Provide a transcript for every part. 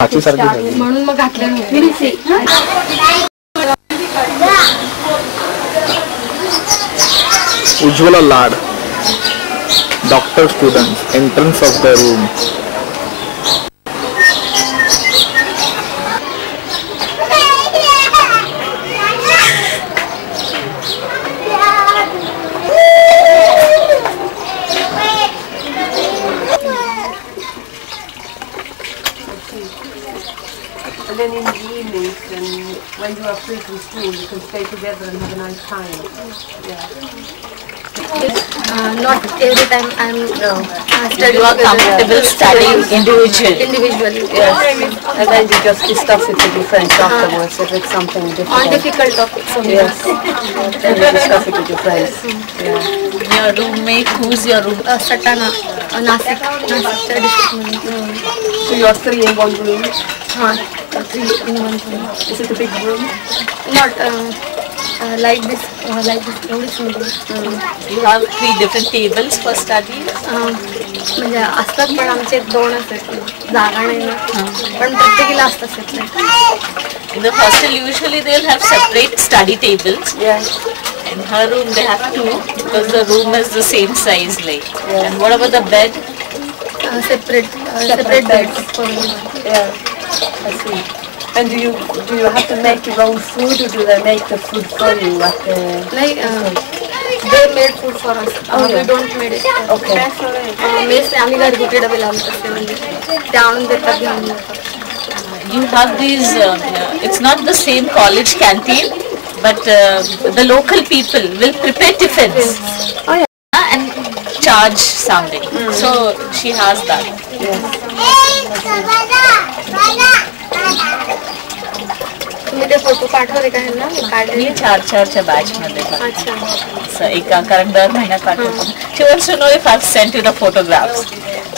म्हणून मग घातलं नाही. Ujwala Lad, doctor students, entrance of the room. And then in the evenings, when you are free from school, you can stay together and have a nice time. Yeah. Not every time I'm studying. You are comfortable studying individually. Yes. And then you just discuss it with your friends afterwards if it's something difficult. On difficult topics. Yes. Then you discuss it with your friends. Yeah. Your roommate, who's your roommate? Satana, Nasik district. So you are 3 in one room? 3 in one room. Is it a big room? Not like this. You have 3 different tables for studies? म्हणजे असतात पण आमचे 2 असतात जागा नाही ना पण प्रत्येकीला असतात separate. In the hostel usually they'll have separate study tables. Yeah. In her room they have 2 because the room is the same size like. Yeah. And what about the bed? Separate beds. Yeah, I see. And do you have to make your own food, or do they make the food for you? Like they made food for us. We don't make it. Okay. Mess आम्ही घरगुती डबे लावून असते म्हणजे ते आणून देतात घेऊन जातात. You have these. It's not the same college canteen, but the local people will prepare tiffins. Yes. Oh yeah. And charge something. So she has that. Yes. तुम्ही ते फोटो पाठवले का ह्यांना काढले? 4 बॅच मध्ये. अच्छा. So कारण दर महिन्यात पाठवतो. She wants to know if I've sent you the photographs.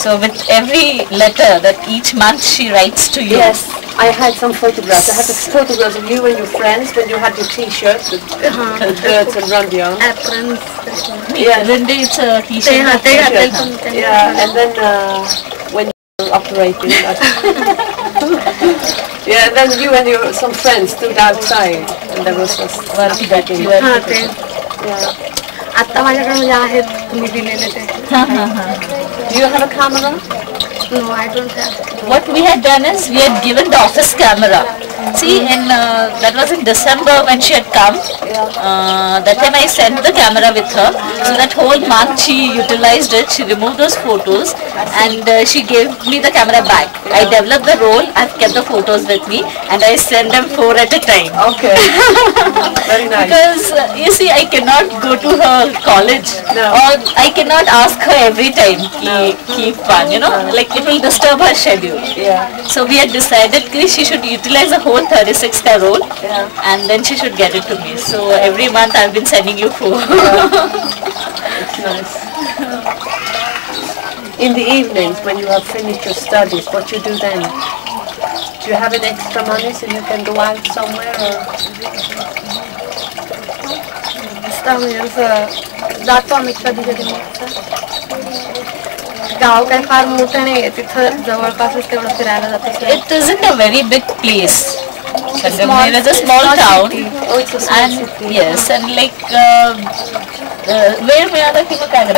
So with every letter that each month she writes to you. Yes, I had some photographs. I had the photographs of you and your friends when you had your T-shirts with birds and Runde on. Aprons. Yeah, Runde it's a T-shirt. Yeah, and then when you were operating. Yeah, and then you and some friends stood outside, and there was just work that you Yeah. आता माझ्याकडे म्हणजे आहेत तुम्ही दिलेले ते. Do you have a camera? No, I don't have. What we had done is we had given the office camera. See, and that was in December when she had come. That time I sent the camera with her. So that whole month she utilized it. She removed those photos and she gave me the camera back. I developed the roll. I've kept the photos with me and I send them 4 at a time. Okay. Very nice. Because you see, I cannot go to her college or I cannot ask her every time. Keep fun, you know, like it will disturb her schedule. Yeah. So we had decided she should utilize the whole 36 ka roll and then she should get it to me. So every month I've been sending you 4. It's nice. In the evenings when you have finished your studies, what you do then? Do you have an extra money so you can go out somewhere or? जातो आम्ही कधी कधी गाव काय फार मोठं नाहीये तिथं जवळपासच तेवढं फिरायला जातो. It isn't a very big place. It's a small town. Oh, it's a small city. Yes, and like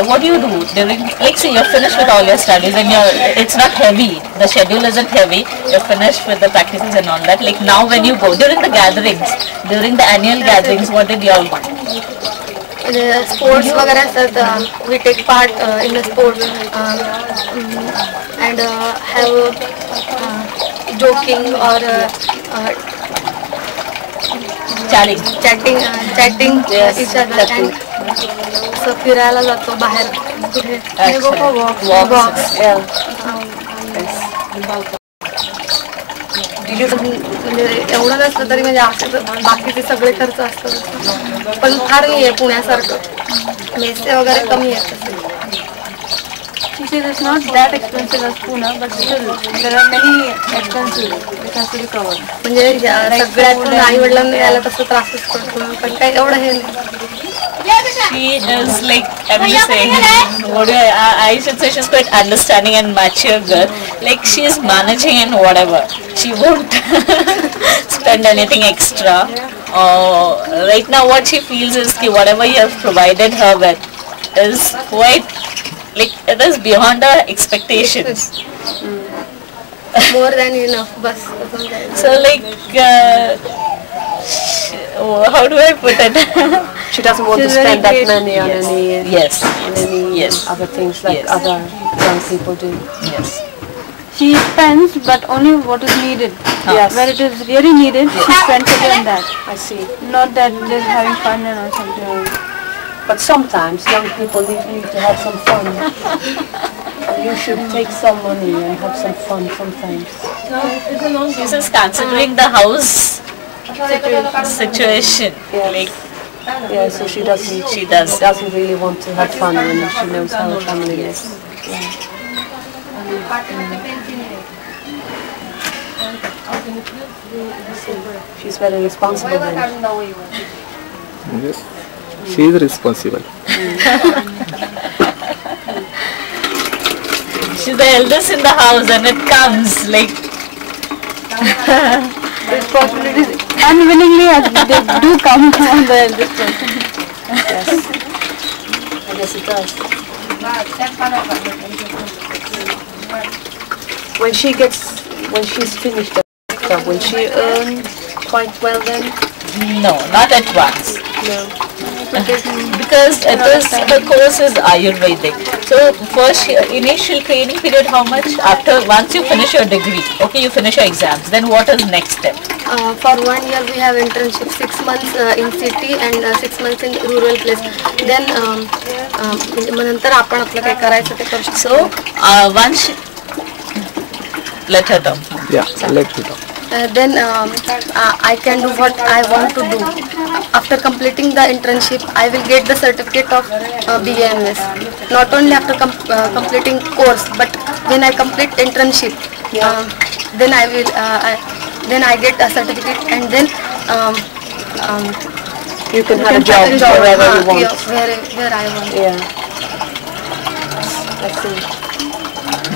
what do you do during, like say you're finished with all your studies and it's not heavy, the schedule isn't heavy, you're finished with the practicals and all that, like now when you go during the gatherings, during the annual gatherings, what did you all do? Sports वगैरह असतात. We take part in the sports and have joking or chatting each other and so फिरायला जातो बाहेर कुठे walks. म्हणजे एवढं नसलं तरी म्हणजे असं बाकीचे सगळे खर्च असतात पण फार नाही आहे पुण्यासारखं. मेसे वगैरे कमी आहेत. It's not that expensive as Pune, but still there are many expenses which has to be covered. म्हणजे सगळ्यातून आई वडिलांना यायला तसं त्रासच पडतो पण काही एवढं हे नाही. She is like, what do I should say she's quite understanding and mature girl. Like she is managing and whatever. She won't spend anything extra. Right now what she feels is that whatever you have provided her with is quite, like it is beyond her expectations. More than enough, bus. So like, how do I put it? She doesn't want to spend that money on any other things like other young people do. Yes. She spends, but only what is needed. Yes. Where it is really needed, she spends it on that. I see. Not that just having fun and or something. But sometimes young people need to have some fun. You should take some money and have some fun sometimes. She's just considering the house situation. Yes. Yeah, so she doesn't really want to have fun when she knows how her family is. Yeah. She's very responsible then. Yes, she is responsible. She's the eldest in the house and it comes like Responsibilities unwillingly they do come on the eldest person. Yes. I guess it does. When she's finished the job, will she earn quite well then? no, not at once. No. Because the course is Ayurvedic. So first initial training period, how much? After once you finish your degree, okay, you finish your exams. Then what is next step? For 1 year we have internship, 6 months in city and 6 months in rural place. Then नंतर आपण आपलं काय करायचं ते करू शकतो. So once let her talk. Yeah, let her talk. Then I can do what I want to do. After completing the internship, I will get the certificate of BAMS. Not only after completing course, but when I complete internship, then I will then I get a certificate, and then You can have a job wherever you want. Yeah, where I want. Yeah. I see.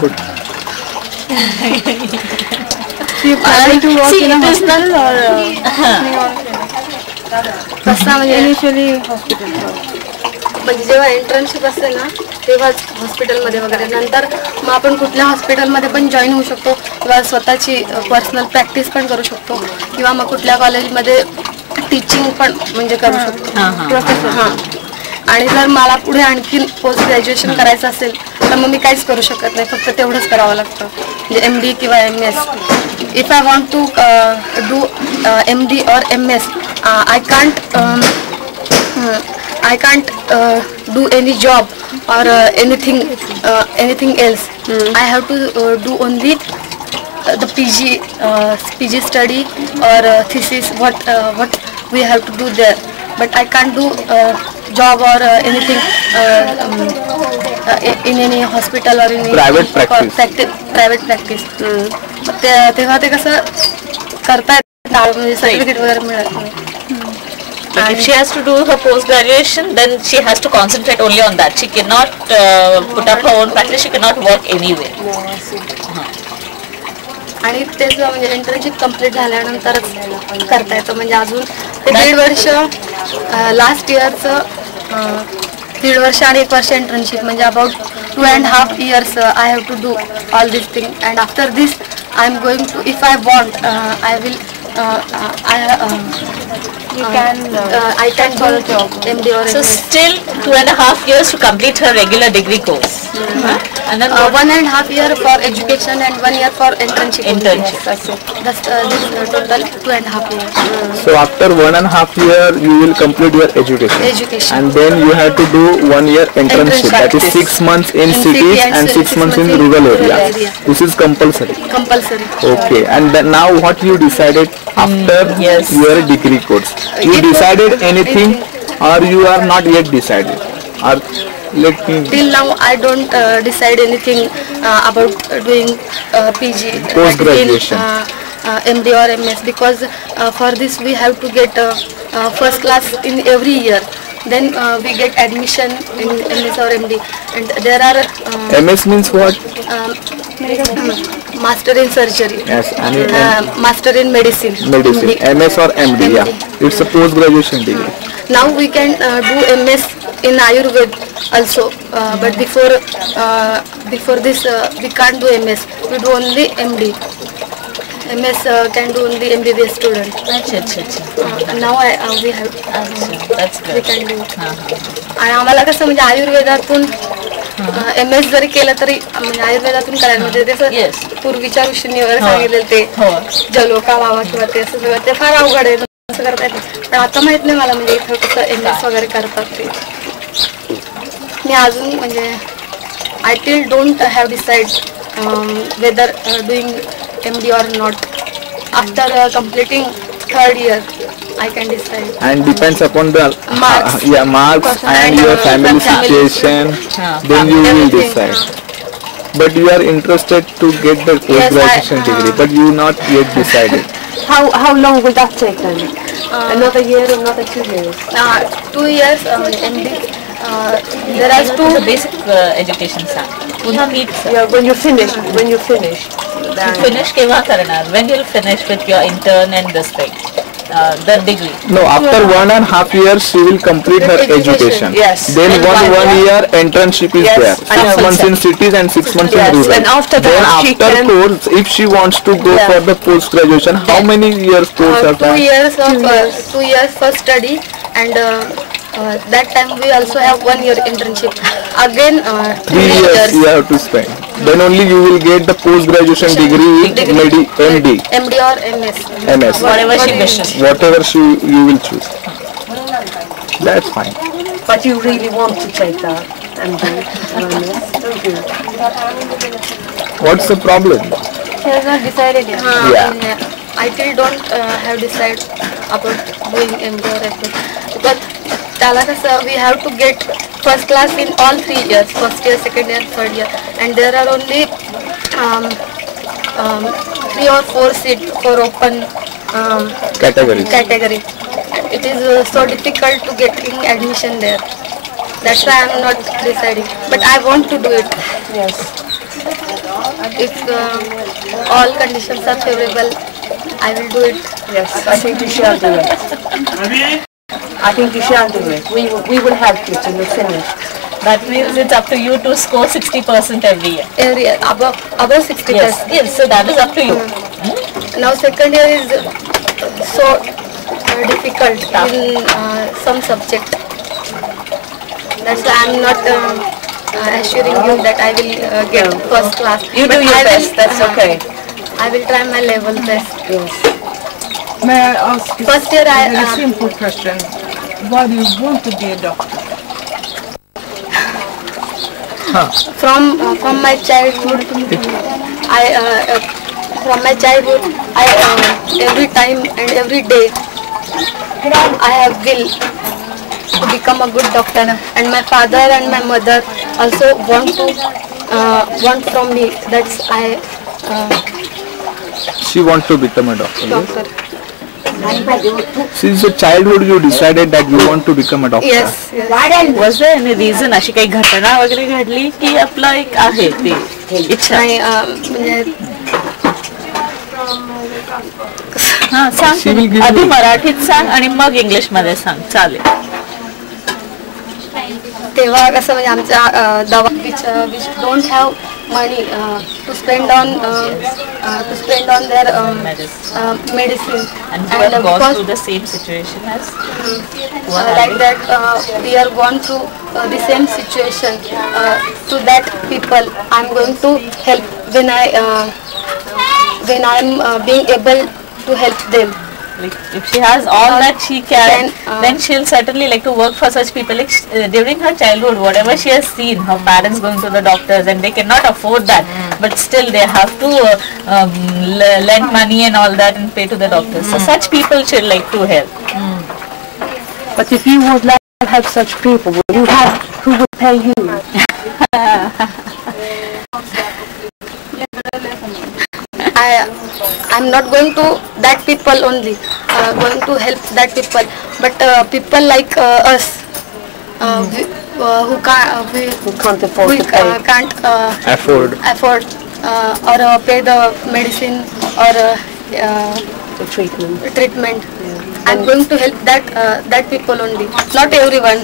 Good. She planning to work in a hospital or कसं म्हणजे initially hospital. म्हणजे जेव्हा internship असते ना तेव्हाच हॉस्पिटलमध्ये वगैरे, नंतर मग आपण कुठल्या हॉस्पिटलमध्ये पण जॉईन होऊ शकतो किंवा स्वतःची पर्सनल प्रॅक्टिस पण करू शकतो किंवा मग कुठल्या कॉलेजमध्ये टीचिंग पण म्हणजे करू शकतो प्रोफेसर. हां, आणि जर मला पुढे आणखी पोस्ट ग्रॅज्युएशन करायचं असेल तर मग मी काहीच करू शकत नाही, फक्त तेवढंच करावं लागतं म्हणजे MD किंवा MS. If I want to do MD or MS, I can't do any job or anything else. I have to do only the PG study or thesis, what we have to do there. But I can't do job or anything in any hospital or in Private practice. Private practice. तेव्हा ते कसं करता येत म्हणजे certificate वगैरे मिळत नाही. But if she has to do her post-graduation, then she has to concentrate only on that. She cannot put up her own practice. She cannot work anywhere. No, I see. आणि तेच म्हणजे internship complete झाल्यानंतरच करता येतं. म्हणजे अजून ते 1.5 वर्ष लास्ट इयरचं 1.5 वर्ष आणि 1 वर्ष इंटर्नशिप म्हणजे about 2.5 years I have to do all this thing, and after this I am going to, if I want, I will I can do MD or So MS. still 2.5 years to complete her regular degree course. And then 1.5 year for education and 1 year for internship. Internship. That's it. That's this total 2.5 years. So after 1.5 year you will complete your education. And then you have to do 1 year internship. That is 6 months in cities and 6 months in rural area. This is compulsory. Compulsory. Okay. And then now what you decided after your degree course? You decided anything or you are not yet decided? Or let me... Till now I don't decide anything about doing PG. Post-graduation. MD or MS, because for this we have to get first class in every year. then we get admission in MS or MD, and there are MS means what? Master in surgery. Yes, Master in medicine. Medicine. MS or MD. Yeah, it's a post-graduation degree. Now we can do MS in Ayurveda also, but before this we can't do MS. We do only MD. MS can do only MBBS student. Now we have. That's We good. can do. आणि आम्हाला कसं म्हणजे आयुर्वेदातून MS जरी केलं तरी म्हणजे आयुर्वेदातून करायला म्हणजे त्याचं पूर्वीच्या ऋषींनी वगैरे सांगितलेलं ते जलोका वावा किंवा ते असं सगळं ते फार अवघड आहे असं करता येतं. पण आता माहित नाही मला म्हणजे इथं कसं MS वगैरे करतात ते. मी अजून म्हणजे I still don't have decided whether doing MD or not. After completing 3rd year, I can decide. And depends upon the Marks. marks and your family situation. Then you will decide. But you are interested to get the post-graduation degree, but you not yet decided. How long will that take then? Another year or another 2 years? 2 years MD. There are two basic education sang. पुन्हा NEET Yeah, when you finish. finish केव्हा करणार? When you'll finish with your intern and this thing, the degree. No, after 1.5 years she will complete her education. Yes. Then And one year internship is Yes, there. I know. 6 months in cities and 6 months Yes, in rural. and after then that she after can- course, if she wants to go for the post graduation, how many years course are 2 there? years of 2 years for study, and that time we also have 1 year internship. Again 3 years you have to spend. Then only you will get the post graduation degree with MD or MS. MS. Whatever she wishes. Whatever you will choose. That's fine. But you really want to take that and do MS, don't you? What's the problem? She has not decided yet. Yeah. I still don't have decided about doing MD or MS. But त्याला कसं we have to get first class in all 3 years, first year, second year, third year, and there are only 3 or 4 seats for open category. It is so difficult to get in admission there. That's why I am not deciding. But I want to do it. Yes. If all conditions are favorable, I will do it. Yes, I think you shall do it. I think you shall do it. We will help you till you finish. That means it's up to you to score 60% every year. Every year, above 60%. Yes, so that is up to you. Now second year is so difficult in some subject. That's why I'm not assuring you that I will get first class. You do your best, that's okay. I will try my level best. Yes. May I ask you First year a I very simple question? Why do you want to be a doctor? from my childhood, I every time and every day I have will to become a good doctor, and my father and my mother also want from me. That's She wants to become a doctor. doctor. Since your childhood you decided that you want to become a doctor. Yes. Was there any reason अशी काही घटना वगैरे घडली की आपला एक आहे ते इच्छा? नाही म्हणजे हां सांग. आधी मराठीत सांग आणि मग इंग्लिश मध्ये सांग, चालेल. तेव्हा कसं म्हणजे आमच्या दवा which don't have money to spend on their medicine, And you have gone through the same situation as like that we are gone through the same situation. To that people I'm going to help when I'm being able to help them. like if she has all that she can, then she'll certainly like to work for such people. Like during her childhood, whatever she has seen, her parents going to the doctors and they cannot afford that, but still they have to lend money and all that and pay to the doctors. So such people should like to help. But if you would like to have such people, would you have who would pay you? I'm not going to that people only, going to help that people, but people like us who can't afford to pay. Can't afford or pay the medicine or The treatment. treatment. I'm going to help that people only, not everyone.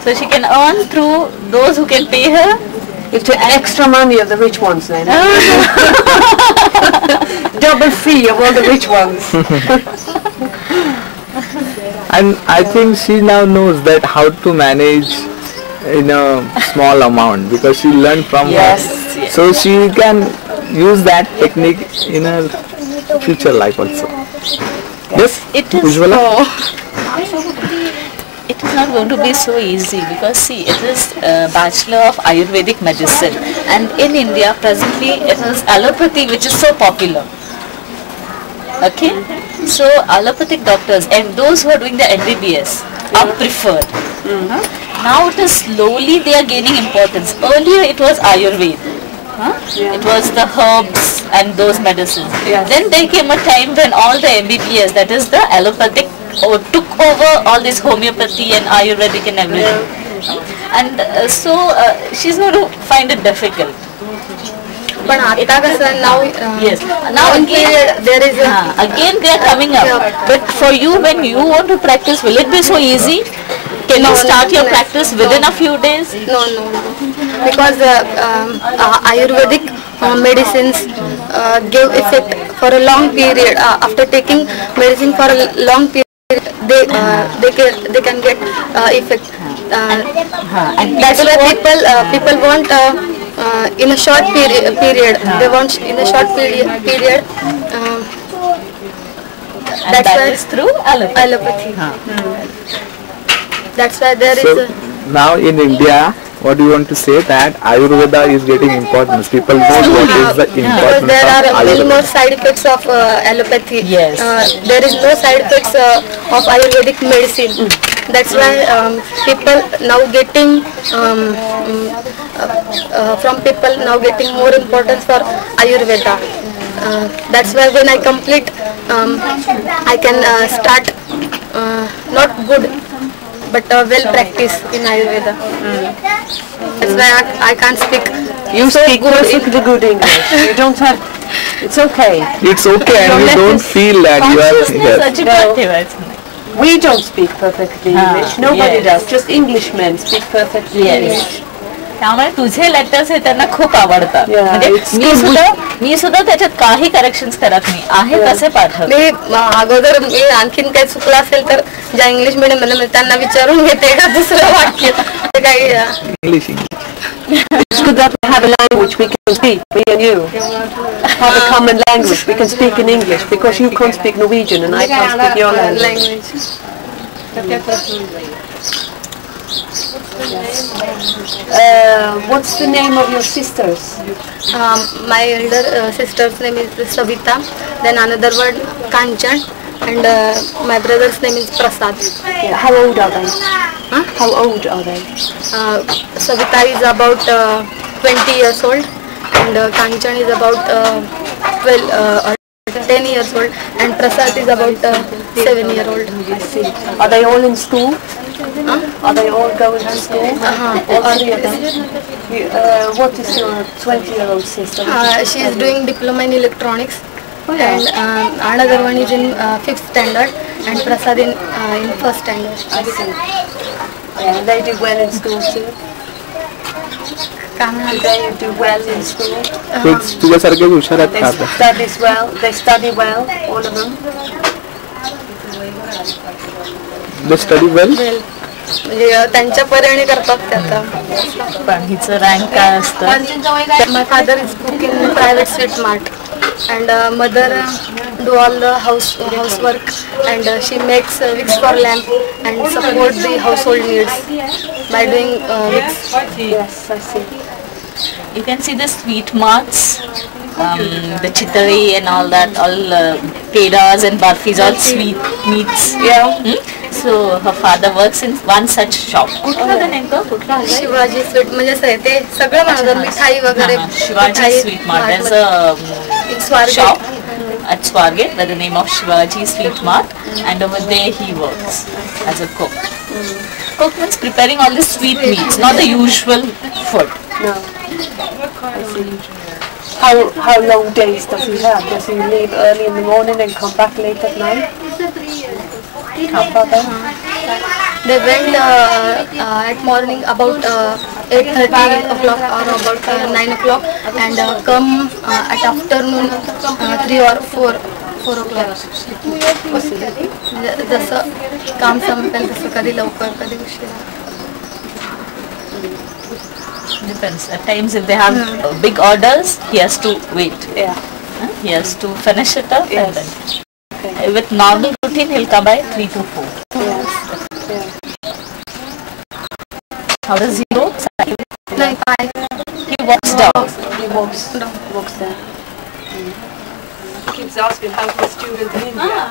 So she can earn through those who can pay her. You take extra money of the rich ones then. Double fee of all the rich ones. And I think she now knows that how to manage in a small amount because she learned from her. Yes. So she can use that technique in her future life also. Yes, It is Ujwala? It is not going to be so easy because see, it is a Bachelor of Ayurvedic Medicine, and in India presently it is allopathy which is so popular. Okay, so allopathic doctors and those who are doing the MBBS are preferred. Now it is slowly they are gaining importance. Earlier it was Ayurveda. It was the herbs and those medicines. Then there came a time when all the MBBS, that is the allopathic, took over all this homeopathy and Ayurvedic and everything. And so she's going to find it difficult. But now Yes. Now again there is again they are coming up. But for you, when you want to practice, will it be so easy? Can you start your practice within a few days? No. Because Ayurvedic medicines give effect for a long period. After taking medicine for a long period, they can get effect. And That's why people want in a short period. They want in a short period. and that is through allopathy. That's why there So is now in India, what do you want to say that Ayurveda is getting importance? People know what is the because importance there of are many more Ayurveda. side effects of allopathy. Yes. There is no side effects of Ayurvedic medicine. That's why people now getting from people now getting more importance for Ayurveda. That's why when I complete, I can start not good, but well practice in Ayurveda. That's why I can't speak. You speak perfectly good English. You don't have. It's okay. It's okay and you don't feel that you are here. We don't speak perfectly English. Nobody does. Just Englishmen speak perfectly English. त्यामुळे तुझे letters हे त्यांना खूप आवडतात. म्हणजे मी सुद्धा त्याच्यात काही corrections करत नाही, आहे तसे पाठवते. मी अगोदर मी आणखीन काही चुकलं असेल तर ज्या इंग्लिश मीडियम मध्ये त्यांना विचारून घेते का दुसरं वाक्य काही English. It's good that we have a language we can speak, me and you. Have a common language. We can speak in English because you can't speak Norwegian and I can't speak your language. What's the name of your sisters? My elder sister's name is Savita, then another one Kanchan, and my brother's name is Prasad. Yeah. How old are they? How old are they? Savita is about 20 years old, and Kanchan is about 10 years old, and Prasad is about 7 years old. I see. Are they all in school? Are they all going to school? All three of them? What is your 20-year-old sister? She is doing diploma in electronics, and another one is in 5th standard, and Prasad in 1st standard. I see. Yeah, they do well in school too? They do well in school? तुझ्यासारखेच हुशार आहेत का आता? They study well, all of them? They study well? म्हणजे त्यांच्या परीने करतात त्याचा. पण हिचं रँक काय असतं? My father is cooking in private sweet mart, and mother do all the housework, and she makes wicks for lamp and support the household needs by doing wicks. Yes, I see. You can see the sweet marts, the chitari and all that, all pedas and barfis, all sweet meats. Yeah. So her father works in one such shop. कुठलं नेमकं कुठलं आहे? Shivaji sweet म्हणजे असं आहे ते सगळं म्हणतात मिठाई वगैरे. Shivaji Sweet Mart. There's a shop at Swargate by the name of Shivaji Sweet Mart, and over there he works as a cook. Cook means preparing all the sweet meats, not the usual food. No. I see. How long days does he have? Does he leave early in the morning and come back late at night? How far back? They went at morning about 8:30 o'clock or about 9 o'clock, and come at afternoon 3 or 4 o'clock. जसं काम संपेल तसं कधी लवकर कधी उशिरा. Depends. At times if they have big orders, he has to wait. Yeah. He has to finish it up, Yes. and then with normal routine he'll come by 3 to 4. Yes. Yeah. How does he go? नाही पाय He walks down. He walks there. He keeps asking how to student in India.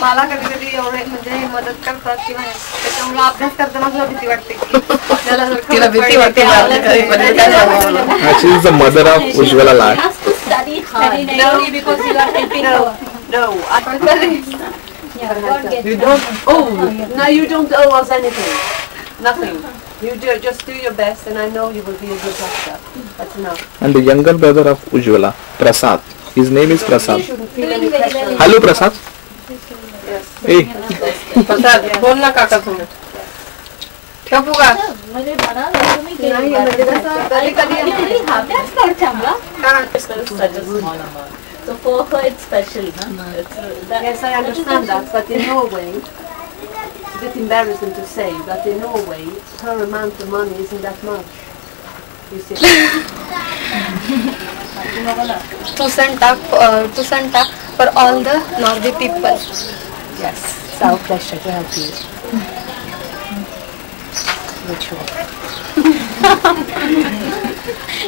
मला कधी कधी एवढे म्हणजे मदत करतात किंवा त्याच्यामुळे अभ्यास करताना सुद्धा भीती वाटते की आपल्याला जर तिला भीती वाटते She is the mother of Ujwala Lege. Study hard. because you are helping her. No, you don't owe. No, you don't owe us anything. Nothing. You just do your best, and I know you will be a good doctor. That's enough. And the younger brother of Ujwala, Prasad. His name is Prasad. You shouldn't feel any pressure. Hello, Prasad. Yes. Hey. Prasad, बोल ना काका तुम्हें. ठेवू का? नाही म्हणजे कसं कधी कधी So for her it's special, no? Yes, I understand that, but in Norway, it's a bit embarrassing to say, but in Norway, her amount of money isn't that much. You see. to send for all the Nordic people. Yes, it's our pleasure to help you. Ritual.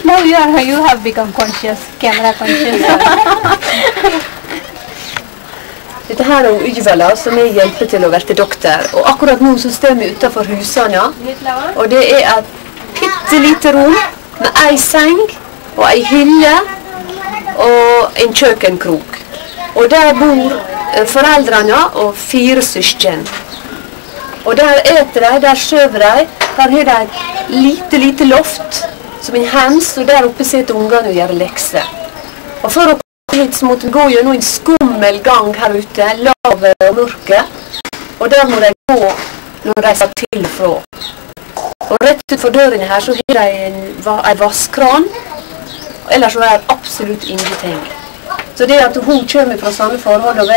Now you have become conscious, camera conscious. Dette her er Ujwala som er hjelper til å være doktor, og akkurat nå så står vi utenfor husene, og det er et pittelite rom med ei seng og ei hylle og en kjøkkenkrok. Og der bor foreldrene og 4 søsken. Og der eter de, der sover de, der har de et lite loft som en hems, og der oppe sitter ungene og gjør lekser. Og for å komme hit så måtte vi gå gjennom en skummel gang her ute, lav og mørke, og der må de gå når de ser til fra. Og rett utenfor dørene her så har de en vasskran, ellers så er det absolutt ingenting. Så det at hun kommer fra samme forhold og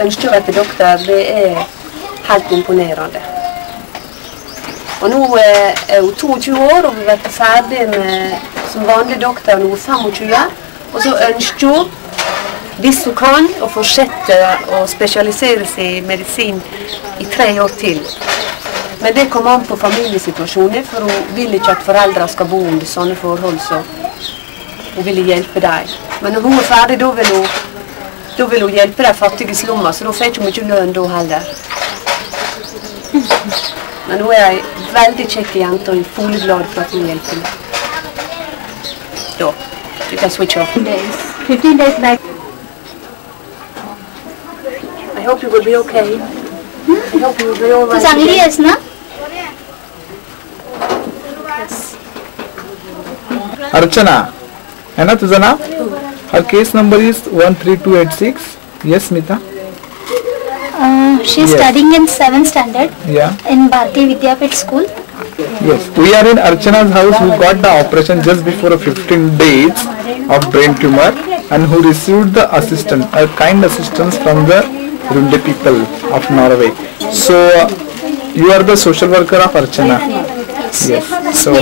ønsker å være doktor, det er helt imponerende. Og nå er hun 22 år, og hun er ferdig som vanlig doktor når hun er 25, og så ønsker hun, hvis hun kan, å fortsette å spesialisere seg i medisin i 3 år til. Men det kommer an på familiesituasjonen, for hun vil ikke at foreldre skal bo under sånne forhold, så hun vil hjelpe dem. Men når hun er ferdig, da vil hun hjelpe de fattige slummer, så da får ikke mye lønn da heller. Men hun er en veldig kjekk jente og full glad for at hun hjelper meg. Da, you can switch off. 15 days back. I hope you will be okay. I hope you will be all right. चांगली आहेस ना? Archana. है ना तुझं नाव? Her case number is 13286. Yes, Smita? She's Yes. studying in 7th standard Yeah. in Bharati Vidyapit school. Yes. We are in Archana's house who got the operation just before 15 days of brain tumor and who received the assistance, a kind assistance from the RUNDE people of Norway. So, you are the social worker of Archana. Yes. So,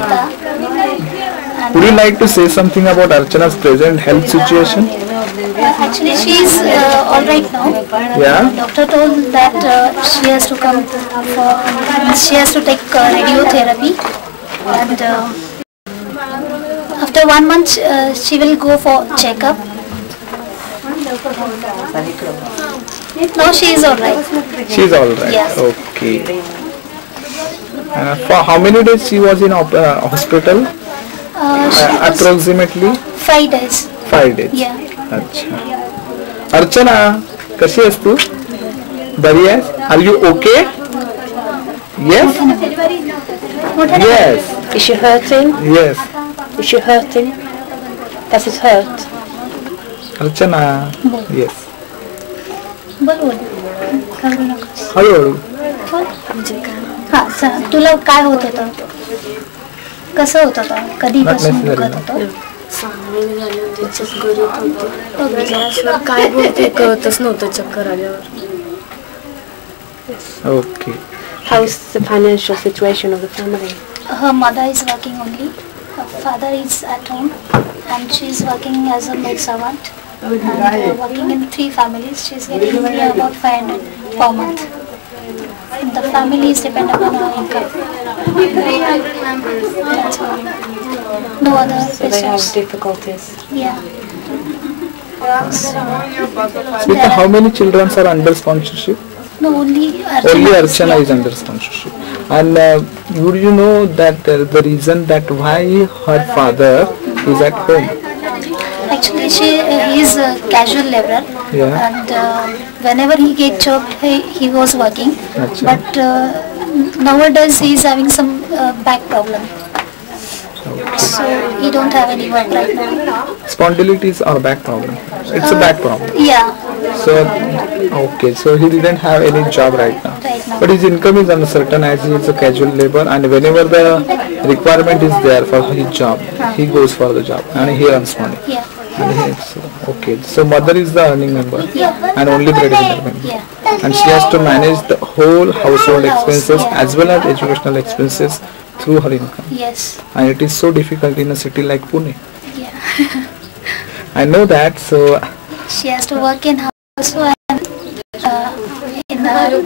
would you like to say something about Archana's present health situation? Actually, she's all right now. Yeah. Doctor told that she has to come she has to take radiotherapy, and after 1 month she will go for checkup. Now she is all right. She is all right. Yes. Okay. For how many days she was in hospital? She was Approximately 5 days. 5 days. Yeah. अच्छा. अर्चना, कशी आहेस तू? बरी आहेस? Are you okay? Yes? Yes. Is she hurting? Yes. Is she hurting? Does it hurt? Archana. Yes. बोल हळूहळू. हा तुला काय होत होतं? कसं होत होतं? कधीपासून दुखत होतं? काय बोलते कळतच नव्हतं चक्कर आल्यावर. Okay. How's the financial situation of the family? Her mother is working only. Her father is at home, and she is working as a maid servant. And working in 3 families. She is getting about 500 per month. And the family is dependent on her income. That's all. No other So they have resource. difficulties. Yeah. Because how many children are under sponsorship? No, only Only Archana is under sponsorship. And would you know that the reason that why her father is at home? Actually, he is a casual laborer. Yeah. And whenever he gets job, he was working. Achha. But nowadays he is having some back problem. So he don't have any work right now. Spondylitis or back problem? It's a back problem. Yeah, So, okay, so he didn't have any job right now. right now. But his income is uncertain as he is a casual labor, and whenever the requirement is there for his job, he goes for the job and he earns money. Yeah, And he, okay, so mother is the earning member and only breadwinner member. yeah. And she has to manage the whole household expenses as well as educational expenses through her income. Yes, And it is so difficult in a city like Pune. yeah. I know that, so She has to work in house also and in work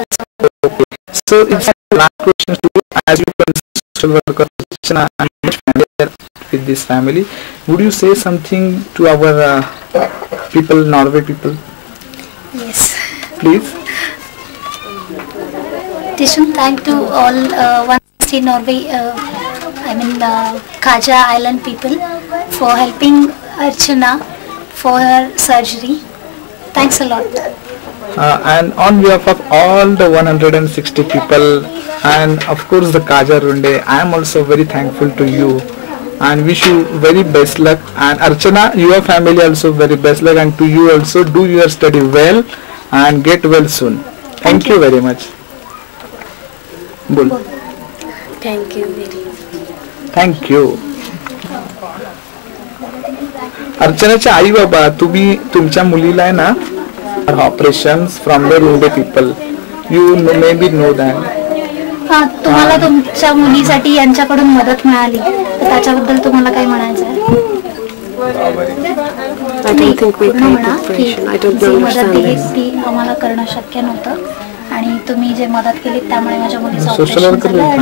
also. so it's a last question to you. As you can social worker Archana, and much familiar with this family, would you say something to our people, Norway people, Yes. please? Tishun, thank to all 160 Norway, Kaja Island people for helping Archana for her surgery. Thanks a lot. And on behalf of all the 160 people and of course the Kaja Runde, I am also very thankful to you and wish you very best luck. And Archana, your family also very best luck, and to you also, do your study well and get well soon. Thank you very much. Bol. Thank you very much. Thank you. अर्चनाचे आई बाबा, तुम्ही तुमच्या मुलीला आहे ना operations from the रुंडे people, you may be know that. हा, तुम्हाला तुमच्या मुलीसाठी यांच्याकडून मदत मिळाली, तर त्याच्याबद्दल तुम्हाला काय म्हणायचं आहे? I don't think we पूर्ण paid म्हणा the की operation. I don't जी मदत understand दिली this. ती आम्हाला करणं शक्य नव्हतं, आणि तुम्ही जे मदत केली त्यामुळे माझ्या मुलीचं सोशल ऑपरेशन वर्कर झालं.